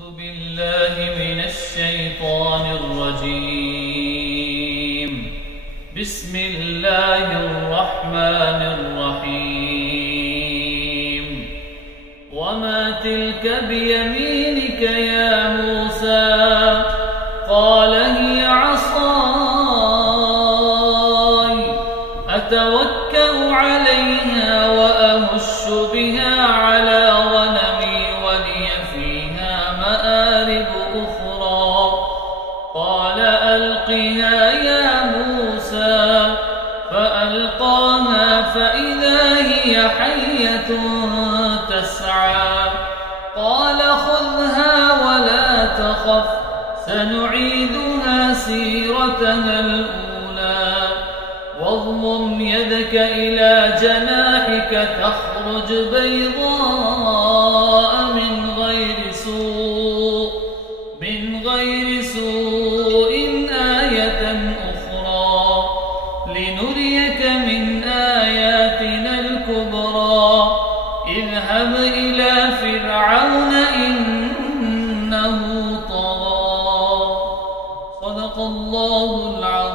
أعوذ بالله من الشيطان الرجيم. بسم الله الرحمن الرحيم. وما تلك بيمينك يا موسى؟ قال هي عصاي أتوكأ عليها وأهش بها على غنمي ولي فيها مآرب أخرى. قال ألقها يا موسى فألقاها فإذا هي حية تسعى. قال خذها ولا تخف سنعيدها سيرتها الأولى واضمم يدك إلى جناحك تخرج بيضاء من غير سوء آية أخرى لنريك من آياتنا الكبرى. اذهب إلى فرعون إنه طغى. صدق الله العظيم.